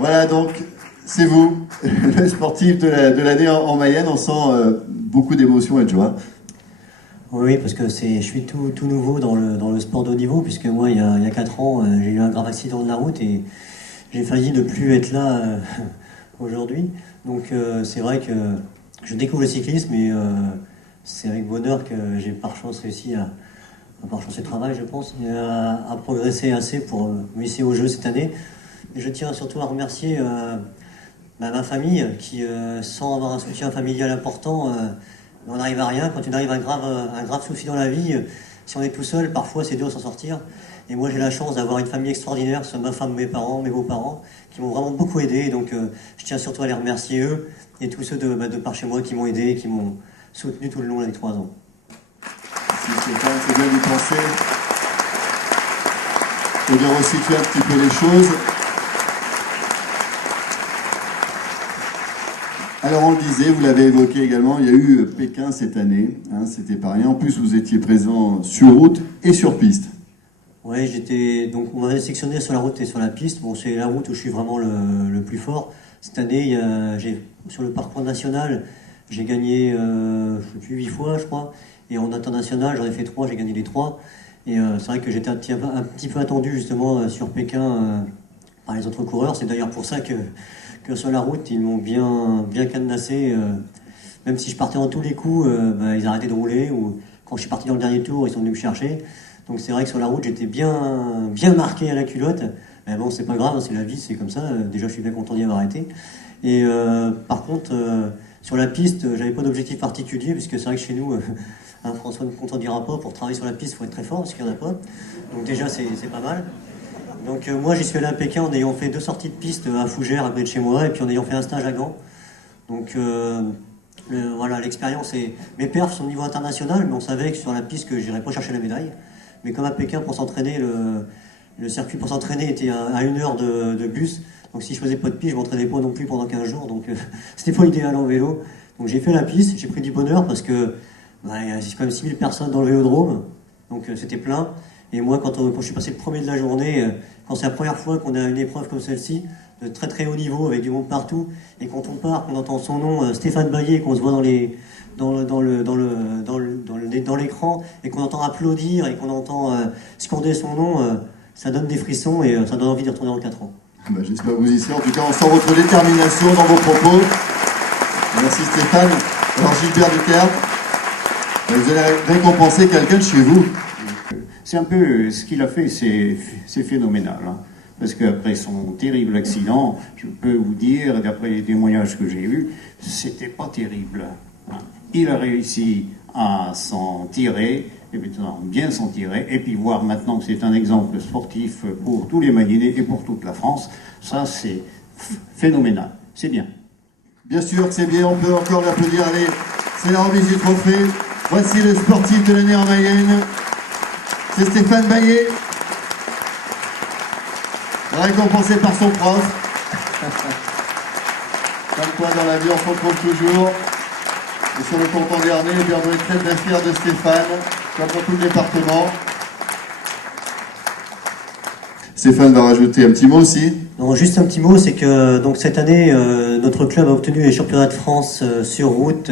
Voilà, donc, c'est vous, le sportif de l'année en Mayenne. On sent beaucoup d'émotion et de joie. Oui, parce que je suis tout nouveau dans le sport de haut niveau, puisque moi, il y a 4 ans, j'ai eu un grave accident de la route et j'ai failli ne plus être là aujourd'hui. Donc c'est vrai que je découvre le cyclisme et c'est avec bonheur que j'ai par chance réussi par chance et travail, je pense, et à progresser assez pour me hisser au jeu cette année. Et je tiens surtout à remercier ma famille qui, sans avoir un soutien familial important, on n'arrive à rien. Quand tu arrives à un grave souci dans la vie, si on est tout seul, parfois c'est dur de s'en sortir. Et moi j'ai la chance d'avoir une famille extraordinaire, que ce soit ma femme, mes parents, mes beaux-parents, qui m'ont vraiment beaucoup aidé. Donc je tiens surtout à les remercier eux et tous ceux de par chez moi qui m'ont aidé et qui m'ont soutenu tout le long des 3 ans. Merci Stéphane, c'est bien d'y penser. Et de resituer un petit peu les choses. Alors on le disait, vous l'avez évoqué également, il y a eu Pékin cette année, hein, c'était pas rien. En plus, vous étiez présent sur route et sur piste. Oui, donc on m'avait sectionné sur la route et sur la piste. Bon, c'est la route où je suis vraiment le plus fort. Cette année, sur le parcours national, j'ai gagné, je sais plus, 8 fois, je crois. Et en international, j'en ai fait 3, j'ai gagné les 3. Et c'est vrai que j'étais un petit peu attendu justement sur Pékin par les autres coureurs. C'est d'ailleurs pour ça que sur la route, ils m'ont bien cadenassé. Même si je partais en tous les coups, ils arrêtaient de rouler. Ou quand je suis parti dans le dernier tour, ils sont venus me chercher. Donc c'est vrai que sur la route, j'étais bien marqué à la culotte. Mais bon, c'est pas grave, c'est la vie, c'est comme ça. Déjà, je suis bien content d'y avoir été. Et par contre, sur la piste, j'avais pas d'objectif particulier, puisque c'est vrai que chez nous, François ne contredira pas, pour travailler sur la piste, il faut être très fort, parce qu'il n'y en a pas. Donc déjà, c'est pas mal. Donc moi, j'y suis allé à Pékin en ayant fait 2 sorties de piste à Fougères, à côté de chez moi, et puis en ayant fait un stage à Gand. Donc voilà, l'expérience et mes perfs sont au niveau international, mais on savait que sur la piste, que j'irais pas chercher la médaille. Mais comme à Pékin, pour s'entraîner, le circuit pour s'entraîner était à 1 heure de bus. Donc si je faisais pas de piste, je m'entraînais pas non plus pendant 15 jours. Donc c'était pas idéal en vélo. Donc j'ai fait la piste, j'ai pris du bonheur parce que il y a quand même 6000 personnes dans le vélodrome. Donc c'était plein. Et moi, quand je suis passé le premier de la journée, quand c'est la première fois qu'on a une épreuve comme celle-ci, de très très haut niveau, avec du monde partout, et quand on part, qu'on entend son nom, Stéphane Baillet, qu'on se voit dans l'écran, et qu'on entend applaudir, et qu'on entend scander son nom, ça donne des frissons, et ça donne envie de retourner en 4 ans. J'espère que vous y serez. En tout cas, on sent votre détermination dans vos propos. Merci Stéphane. Alors Gilbert Duterre, vous allez récompenser quelqu'un de chez vous. C'est un peu ce qu'il a fait, c'est phénoménal. Hein. Parce qu'après son terrible accident, je peux vous dire, d'après les témoignages que j'ai eus, c'était pas terrible. Hein. Il a réussi à s'en tirer, et maintenant bien s'en tirer, et puis voir maintenant que c'est un exemple sportif pour tous les Mayennais et pour toute la France, ça c'est phénoménal. C'est bien. Bien sûr que c'est bien, on peut encore l'applaudir. Allez, c'est la remise du trophée. Voici le sportif de l'année en Mayenne. C'est Stéphane Baillet, récompensé par son prof. Comme quoi dans la vie on s'en trouve toujours. Et sur le content dernier, eh bien, on doit être très très fiers de Stéphane, comme dans tout le département. Stéphane va rajouter un petit mot aussi. Non, juste un petit mot, c'est que donc cette année, notre club a obtenu les championnats de France sur route,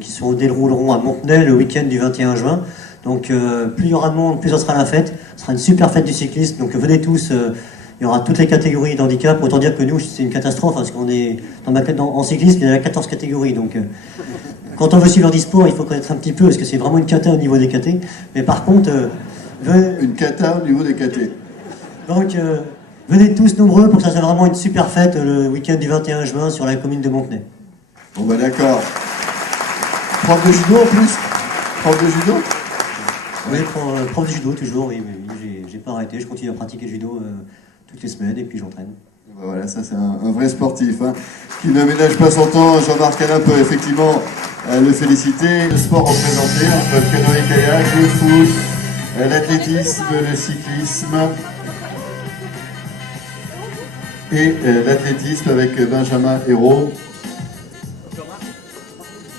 qui se dérouleront à Montenay le week-end du 21 juin. Donc plus il y aura de monde, plus ça sera la fête. Ce sera une super fête du cyclisme. Donc venez tous. Il y aura toutes les catégories d'handicap. Autant dire que nous, c'est une catastrophe parce qu'on est en cyclisme, il y a 14 catégories. Donc quand on veut suivre l'handisport, il faut connaître un petit peu parce que c'est vraiment une cata au niveau des catés. Mais par contre, une cata au niveau des catés. Donc venez tous nombreux pour que ça soit vraiment une super fête le week-end du 21 juin sur la commune de Montenay. Bon bah d'accord. Prof de judo en plus. Prof de judo. Oui, prof de judo toujours, oui, mais j'ai pas arrêté, je continue à pratiquer le judo toutes les semaines et puis j'entraîne. Voilà, ça c'est un vrai sportif, hein, qui ne ménage pas son temps. Jean-Marc Alain peut effectivement le féliciter. Le sport représenté entre le canoë-kayak, le foot, l'athlétisme, le cyclisme et l'athlétisme avec Benjamin Hérault.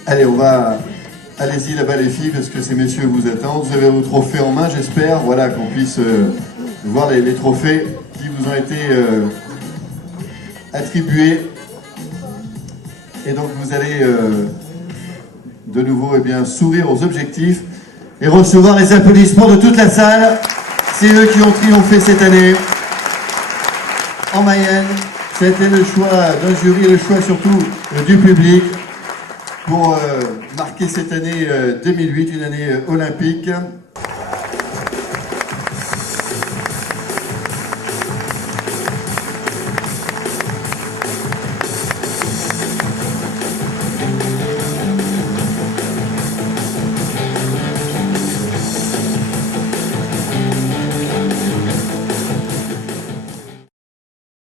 Allez, allez-y là-bas les filles, parce que ces messieurs vous attendent. Vous avez vos trophées en main, j'espère. Voilà, qu'on puisse voir les trophées qui vous ont été attribués. Et donc vous allez de nouveau eh bien, sourire aux objectifs et recevoir les applaudissements de toute la salle. C'est eux qui ont triomphé cette année en Mayenne. C'était le choix d'un jury et le choix surtout du public pour marquer cette année 2008, une année olympique.